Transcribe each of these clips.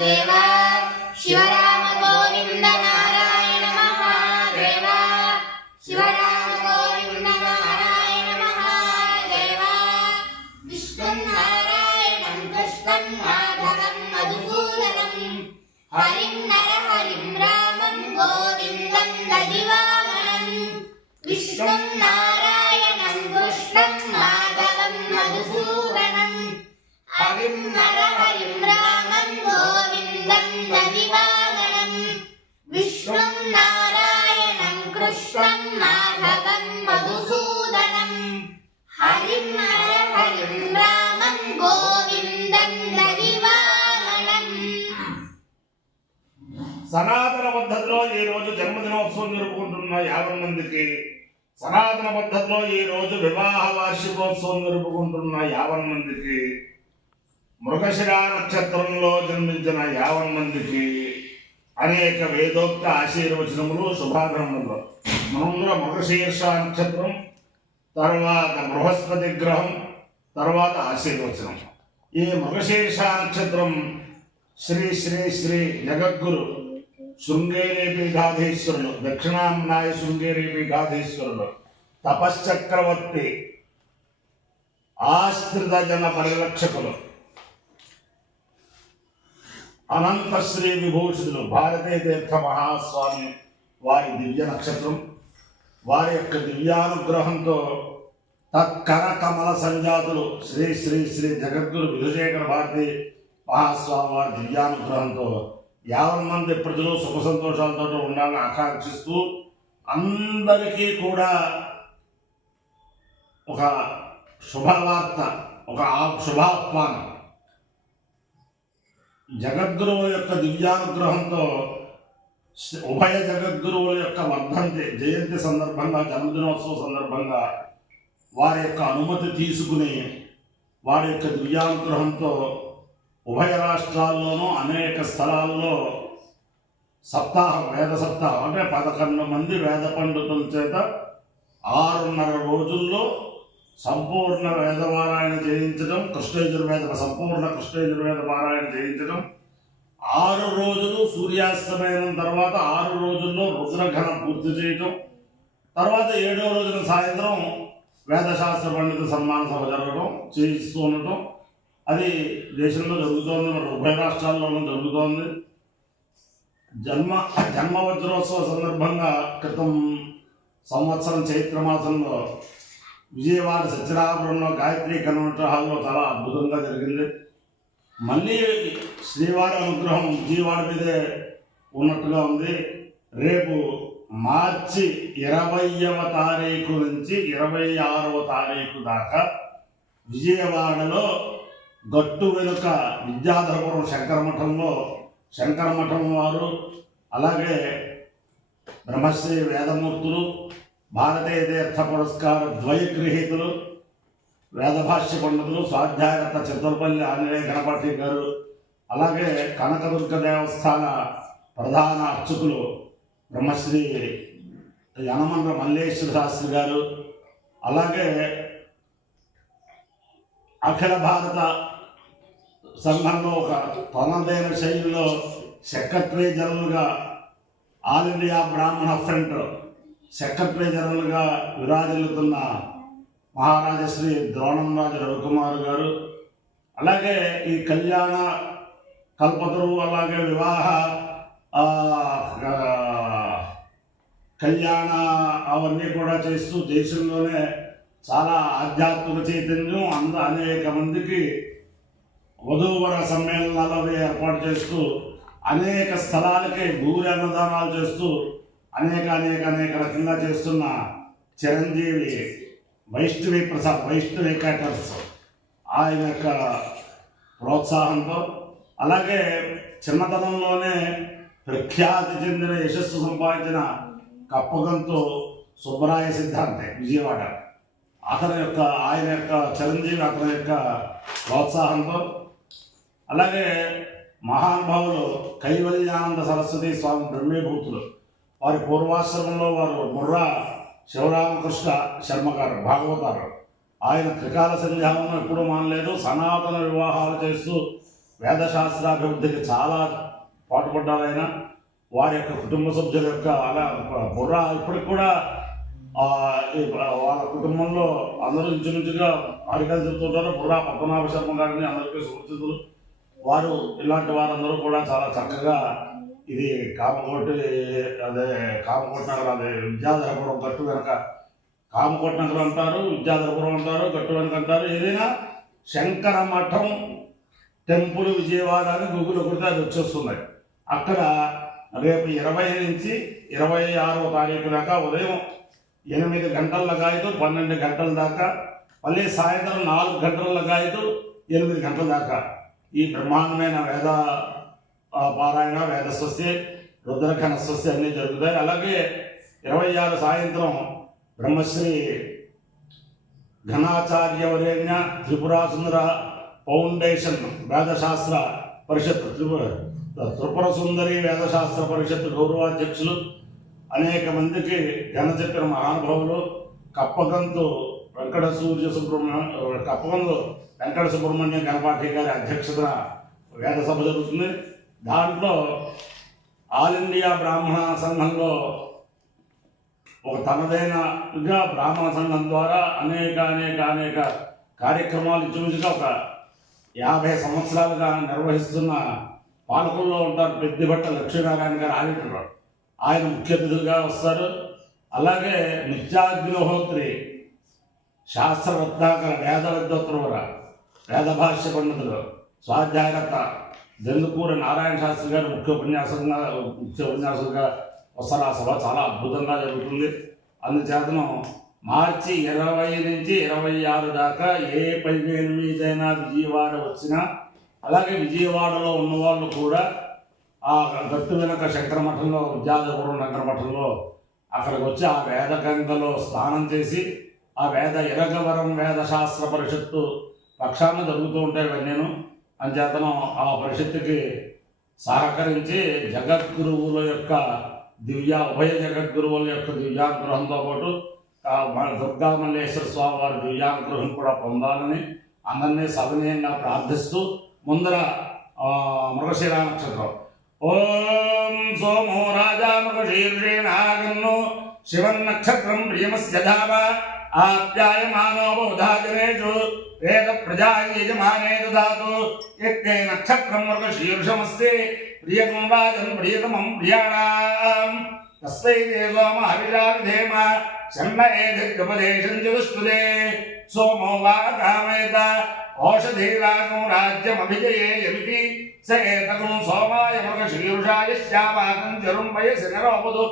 महादेव शिवराम गोविंद नारायण महादेव शिवराम गोविंद नारायण महादेव विष्णु नारायणं कृष्णं माधवं मधुसूदनं हरिं नरहरिं रामं गोविन्दं दधिवामनं विष्णु नारायणं कृष्णं माधवं मधुसूदनं हरिं नरहरिं रामं गोविन्दं दधिवामनं विष्णु नारायणं कृष्णं माधवं मधुसूदनं हरिं नरहरिं रामं गोविन्दं दधिवामनं। సనాతన పద్ధతిలో ఈ రోజు జన్మదినోత్సవం జరుపుకుంటున్న 50 మందికి, సనాతన పద్ధతిలో ఈ రోజు వివాహ వార్షికోత్సవం జరుపుకుంటున్న 50 మందికి, మృగశిర నక్షత్రంలో జన్మించిన 50 మందికి అనేక వేదోక్త ఆశీర్వచనములు శుభాగ్రహములు. ముందుగా మృగశీర్ష నక్షత్రం, తర్వాత బృహస్పతి గ్రహం, తర్వాత ఆశీర్వచనం. ఈ మృగశీర్ష నక్షత్రం శ్రీ శ్రీ శ్రీ జగద్గురు శృంగేరి పీఠాధీశ్వరులు, దక్షిణాంనాయ శృంగేరి పీఠాధీశ్వరులు, తపశ్చక్రవర్తి, ఆశ్రిత జన పరిరక్షకులు, అనంత శ్రీ విభూషితులు భారతీ తీర్థ మహాస్వామి వారి దివ్య నక్షత్రం. వారి యొక్క దివ్యానుగ్రహంతో తత్కర కమల సంజాతులు శ్రీ శ్రీ శ్రీ జగద్గురు విధుశేఖర భారతి మహాస్వామి వారి దివ్యానుగ్రహంతో 50 మంది ప్రజలు సుఖ సంతోషాలతో ఉండాలని ఆకాంక్షిస్తూ అందరికీ కూడా ఒక శుభవార్త, ఒక శుభాహ్వానం. జగద్గురువుల యొక్క దివ్యానుగ్రహంతో ఉభయ జగద్గురువుల యొక్క వర్ధంతి జయంతి సందర్భంగా, జన్మదినోత్సవ సందర్భంగా వారి యొక్క అనుమతి తీసుకుని వారి యొక్క దివ్యానుగ్రహంతో ఉభయ రాష్ట్రాల్లోనూ అనేక స్థలాల్లో సప్తాహం, వేద సప్తాహం అంటే 11 మంది వేద పండితుల చేత 6.5 రోజుల్లో సంపూర్ణ వేదపారాయణ చేయించడం, సంపూర్ణ కృష్ణయజుర్వేద పారాయణ చేయించడం, 6 రోజులు సూర్యాస్తమయం తర్వాత 6 రోజుల్లో రుద్రఘనం పూర్తి చేయటం, తర్వాత 7వ రోజున సాయంత్రం వేదశాస్త్ర పండిత సన్మాన సభ జరగడం చేయిస్తూ ఉండటం. అది దేశంలో జరుగుతోంది, మన ఉభయ రాష్ట్రాల్లోనూ జరుగుతోంది. జన్మ వజ్రోత్సవ సందర్భంగా క్రితం సంవత్సరం చైత్రమాసంలో విజయవాడ సత్యనారాయణపురంలో గాయత్రి కన్వెన్షన్ హాల్లో చాలా అద్భుతంగా జరిగింది. మళ్ళీ శ్రీవారి అనుగ్రహం విజయవాడ మీదే ఉన్నట్టుగా ఉంది. రేపు మార్చి 20వ తారీఖు నుంచి 26వ తారీఖు దాకా విజయవాడలో గట్టు వెనుక విద్యాధరపురం శంకరమఠం వారు, అలాగే బ్రహ్మశ్రీ వేదమూర్తులు, భారతీయ తీర్థ పురస్కార ద్వయగృహీతులు, వేదభాష్య పండితులు, స్వాధ్యాయరత్న చిత్తలపల్లి ఆంజనేయ గణపతి గారు, అలాగే కనకదుర్గ దేవస్థాన ప్రధాన అర్చకులు బ్రహ్మశ్రీ యనమల మల్లేశ్వర శాస్త్రి గారు, అలాగే అఖిల భారత సంఘంలో ఒక తనదైన శైలిలో సెక్రటరీ జనరల్గా, ఆల్ ఇండియా బ్రాహ్మణ ఫ్రంట్ సెక్రటరీ జనరల్గా విరాజిల్లుతున్న మహారాజశ్రీ ద్రోణంరాజు రవికుమార్ గారు, అలాగే ఈ కళ్యాణ కల్పతరు, అలాగే వివాహ కళ్యాణ అవన్నీ కూడా చేస్తూ దేశంలోనే చాలా ఆధ్యాత్మిక చైతన్యం అనేక మందికి వధూవర సమ్మేళనాలు ఏర్పాటు చేస్తూ అనేక స్థలాలకి భూరి అన్నదానాలు చేస్తూ అనేక రకంగా చేస్తున్న చిరంజీవి వైష్ణవి ప్రసాద్, వైష్ణవి క్యాటర్స్, ఆయన యొక్క ప్రోత్సాహంతో, అలాగే చిన్నతనంలోనే ప్రఖ్యాతి చెందిన యశస్సు సంపాదించిన కప్పగంతు సుబ్బరాయ సిద్ధాంతి విజయవాడ, ఆయన యొక్క చిరంజీవి అతని యొక్క ప్రోత్సాహంతో, అలాగే మహానుభావులు కైవల్యానంద సరస్వతి స్వామి బ్రహ్మీభూతులు వారి పూర్వాశ్రమంలో వారు ముర్రా శివరామకృష్ణ శర్మ గారు భాగవతారు. ఆయన త్రికాల సంధ్యానం ఎప్పుడూ మానలేదు. సనాతన వివాహాలు చేస్తూ వేదశాస్త్రాభివృద్ధికి చాలా పాటుపడ్డారైనా వారి యొక్క కుటుంబ సభ్యుల యొక్క అలా బుర్ర ఇప్పటికి కూడా వాళ్ళ కుటుంబంలో అందరూ ఇంచుమించుగా ఆడికలు చెబుతుంటారు. బుర్రా పద్మనాభ శర్మ గారిని అందరికీ సుపరిచితులు. వారు ఇలాంటి వారందరూ కూడా చాలా చక్కగా ఇది కామకోటి నగరం, అదే విద్యాధరపురం గట్టు వెనక కామకోటి నగరం అంటారు, విద్యాధరపురం అంటారు, గట్టు వెనక అంటారు. ఏదైనా శంకర మఠం టెంపుల్ విజయవాడ అని గూగుల్ కొడితే అది వచ్చేస్తున్నాయి. అక్కడ రేపు 20 నుంచి 26వ తారీఖు దాకా ఉదయం 8 గంటల లగాయతు 12 గంటల దాకా, మళ్ళీ సాయంత్రం 4 గంటల లగాయతు 8 గంటల దాకా ఈ బ్రహ్మాండమైన వేద పారాయణ, వేద స్వస్తి, రుద్రఖన స్వస్తి అన్నీ జరుగుతాయి. అలాగే 26 సాయంత్రం బ్రహ్మశ్రీ ఘనాచార్యవరేణ్య త్రిపురాసుందర ఫౌండేషన్ వేదశాస్త్ర పరిషత్, త్రిపుర సుందరి వేదశాస్త్ర పరిషత్ గౌరవాధ్యక్షులు, అనేక మందికి ఘన చెప్పిన మహానుభావులు, కప్పగంతు వెంకట సుబ్రహ్మణ్య గణపాఠి గారి అధ్యక్షతన వేద సభ జరుగుతుంది. దాంట్లో ఆల్ ఇండియా బ్రాహ్మణ సంఘంలో ఒక తనదైనగా బ్రాహ్మణ సంఘం ద్వారా అనేక కార్యక్రమాలు ఇంచుమించుగా ఒక 50 సంవత్సరాలుగా నిర్వహిస్తున్న పాలకుల్లో ఉంటారు. పెద్దిభట్ట లక్ష్మీనారాయణ గారు ఆడిటర్, ఆయన ముఖ్య అతిథులుగా వస్తారు. అలాగే నిత్యాగ్నిహోత్రి, శాస్త్రరత్నాకర, వేద విద్వత్రువర, వేద భాష్య పండితులు, స్వాధ్యాయకర్త దెందుకూరి నారాయణ శాస్త్రి గారు ముఖ్య ఉపన్యాసంగా వస్తారు. ఆ సభ చాలా అద్భుతంగా జరుగుతుంది. అందుచేతను మార్చి 20 నుంచి 26 దాకా ఏ 18 విజయవాడ వచ్చినా, అలాగే విజయవాడలో ఉన్నవాళ్ళు కూడా ఆ గట్టు వెనక శంకరమఠంలో, విద్యాధరపురం శంకరమఠంలో అక్కడికి వచ్చి ఆ వేద గంగలో స్నానం చేసి ఆ వేద ఇరగవరం వేదశాస్త్ర పరిషత్తు పక్షాన జరుగుతూ ఉంటాయి. నేను అంచేతనం ఆ పరిషత్తుకి సహకరించి జగద్గురువుల యొక్క ఉభయ జగద్గురువుల యొక్క దివ్యానుగ్రహంతో పాటు దుర్గా మల్లేశ్వర స్వామి వారి దివ్యానుగ్రహం కూడా పొందాలని అందరినీ సవినయంగా ప్రార్థిస్తూ ముందర మృగశిర నక్షత్రం ఓం సోమో రాజా మృగశీర్షేణాగన్ను శివన్ నక్షత్రం ప్రియమస్య ధామ ఆప్యాయమానో బౌధాజనేషు వేద ప్రజా యజమానే దదాతు యత్తే నక్షత్రం మృగశీర్షమస్తి ప్రియకం రాజన్ ప్రియతమం ప్రియాణాం తస్మై దేవోమ హవిరావిధేమ శన్నయేదిత్యుపదేశం చతుష్పదే సోమో వా కామేత ఓషధీరాగం రాజ్యమభిజయే యమితి స ఏతకం సోమాయ మృగశీర్షాయ శ్యామాకం చరుం వయసి నరోపదు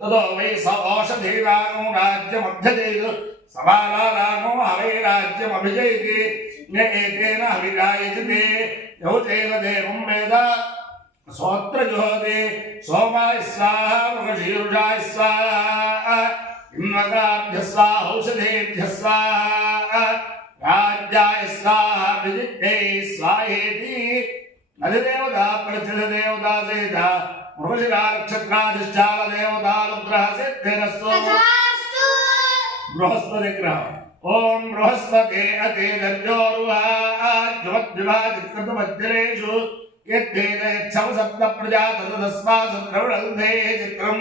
తదో వై స ఓషధీరాగం రాజ్యమభ్యజయతు సబాలారాగం హవై రాజ్యమభిజయతి ఏతేన హవిరాయతి యౌతేన దేవం వేద సోత్రజోదే సోమాయ స్వాహ మృగశీర్షాయ స్వాహ ఇన్వకాభ్య స్వాహ ఔషధేభ్య స్వాహ రాజ్యాయ స్వాహ విజిత్తే స్వాహేతి అధిదేవత ప్రతిదేవత సహిత మృగశిరా నక్షత్రాధిష్టాన దేవతానుగ్రహ సిద్ధిరస్తు. బృహస్పతి గ్రహం ఓం బృహస్పతే అతే దర్జోరుహాజ్వద్విభాజిత్కృతమధ్యరేషు యద్వేదయచ్చవ సప్త ప్రజా తదస్మాసు ద్రవిడల్ధే చిత్రం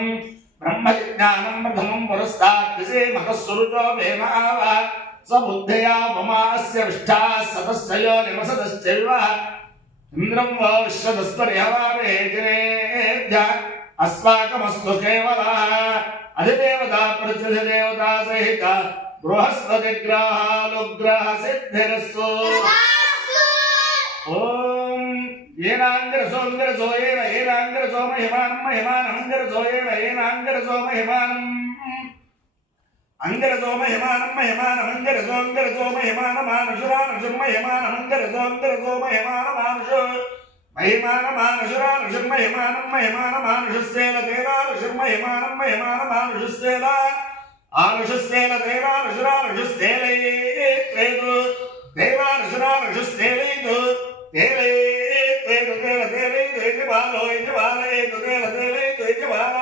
బ్రహ్మజిజ్ఞానం ప్రథమం పురస్తాత్ విసేమకస్వరుచో వేమ ఆవ సబుద్ధయా మమాస్య విష్ఠాः సతశ్చయో నివసతశ్చైవ ఇంద్రం వో విశ్వదస్పర్యవావేదినేభ్య అస్మాకమస్తు కేవలः అధిదేవతా ప్రతిదేవతా సహిత బృహస్పతి గ్రహానుగ్రహ సిద్ధిరస్తు. ఓం ఏనాంగరసో అంగరసో ఏనాంగరసో మహిమానం మహిమానం అంగరసో ఏనాంగరసో మహిమానం అంగరసో మహిమానం మహిమానం అంగరసో అంగరసో మహిమానమానుషురానుషుం మహిమానం అంగరసో అంగరసో మహిమానమానుషు మహిమానమానుషురానుషుం మహిమానం మహిమానమానుషుస్తేల తేనానుషుం మహిమానం మహిమానమానుషుస్తేల ఆనుషుస్తేల తేనానుషురానుషుస్తేలైత్రేదు తేనానుషురానుషుస్తేలైదు తేలైత్రేదు తేల తేలైదు ఇది బాలో ఇది బాల ఏదు తేల తేలైదు ఇది బాల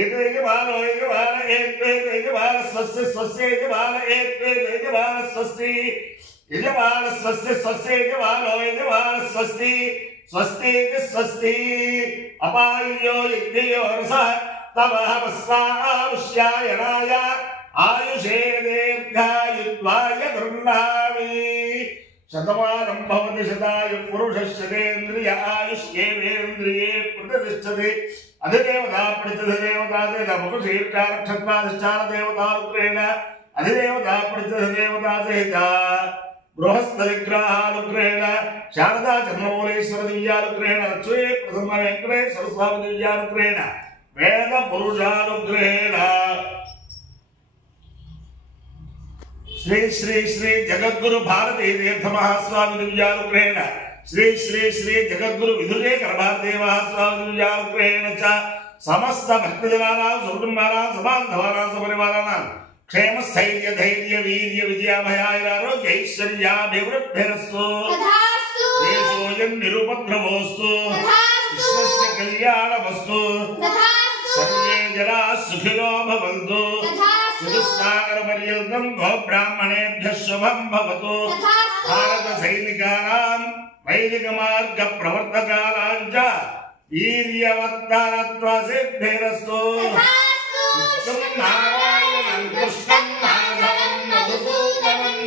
ఏదు ఇది బాలో ఇది బాల ఏద్వేదు ఇది బాల స్వస్తి స్వస్తి ఇది బాల ఏద్వేదు ఇది బాల స్వస్తి యజమాన స్వస్తి స్వస్తి యజమానో యజమాన స్వస్తి స్వస్తి స్వస్తి అపాయో యజ్ఞయో రస తమహమస్వాముష్యాయనాయ ఆయుషే దీర్ఘాయుత్వాయ గృహ్ణామి శతమానం భవతి శతాయు పురుషస్యేంద్రియ ఆయుష్యేంద్రియే ప్రతిష్టతి అధిదేవతా ప్రతిదేవతాదే నమకుశీర్షాక్షత్వాధిష్టాన దేవతానుగ్రహేణ అధిదేవతా ప్రతిదేవతాదేత బృహస్పతిగ్రహానుగ్రహేణ శారదా చంద్రమౌళేశ్వర దివ్యానుగ్రహేణ లక్ష్మీ ప్రసన్న వెంకటేశ్వర స్వామి దివ్యానుగ్రహేణ వేద పురుషానుగ్రహేణ శ్రీ శ్రీ శ్రీ జగద్గురు భారతీ తీర్థ మహాస్వామి దివ్యానుగ్రహేణ శ్రీ శ్రీ శ్రీ జగద్గురు విధులేఖర భారతీ మహాస్వామి దివ్యానుగ్రహేణ చ సమస్త భక్తజనానాం సుకుటుంబానాం సబాంధవానాం సపరివారాణాం క్షేమ స్థైర్య ధైర్య వీర్య విజయాభయారోగ్య ఐశ్వర్యాభివృద్ధిరస్తు దేశోయం నిరుపద్రవోస్తు విశ్వస్య కళ్యాణమస్తు సర్వే జనా సుఖినో భవంతు చతుస్సాగర పర్యంతం గోబ్రాహ్మణేభ్యః శుభం భవతు భారత సైనికానాం వైదిక మార్గ ప్రవర్తకానాం చ వీర్యవత్తరత్వ సిద్ధిరస్తు విష్ణుం నారాయణం కృష్ణం మాధవం మధుసూదనం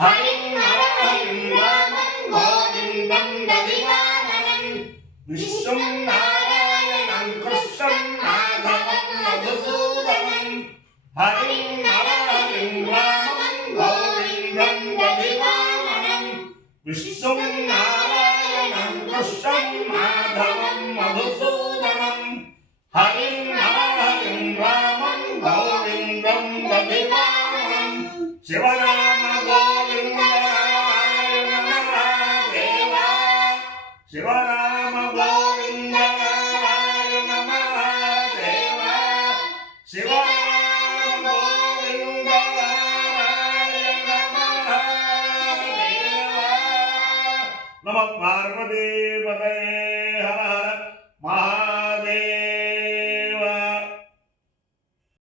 హరిం నరహరిం రామం గోవిందం దదివాననం విష్ణుం నారాయణం కృష్ణం మాధవం మధుసూదనం హరిం నరహరిం రామం గోవిందం దదివాననం విష్ణుం నారాయణం కృష్ణం మాధవం మధుసూదనం హరిం నరహరిం రామం గోవిందం దదివాననం శివరామ గోవిందాయ నమః దేవ శివరామ గోవిందాయ నమః దేవ శివరామ గోవిందాయ నమః దేవ నమః పార్వతీ పతయే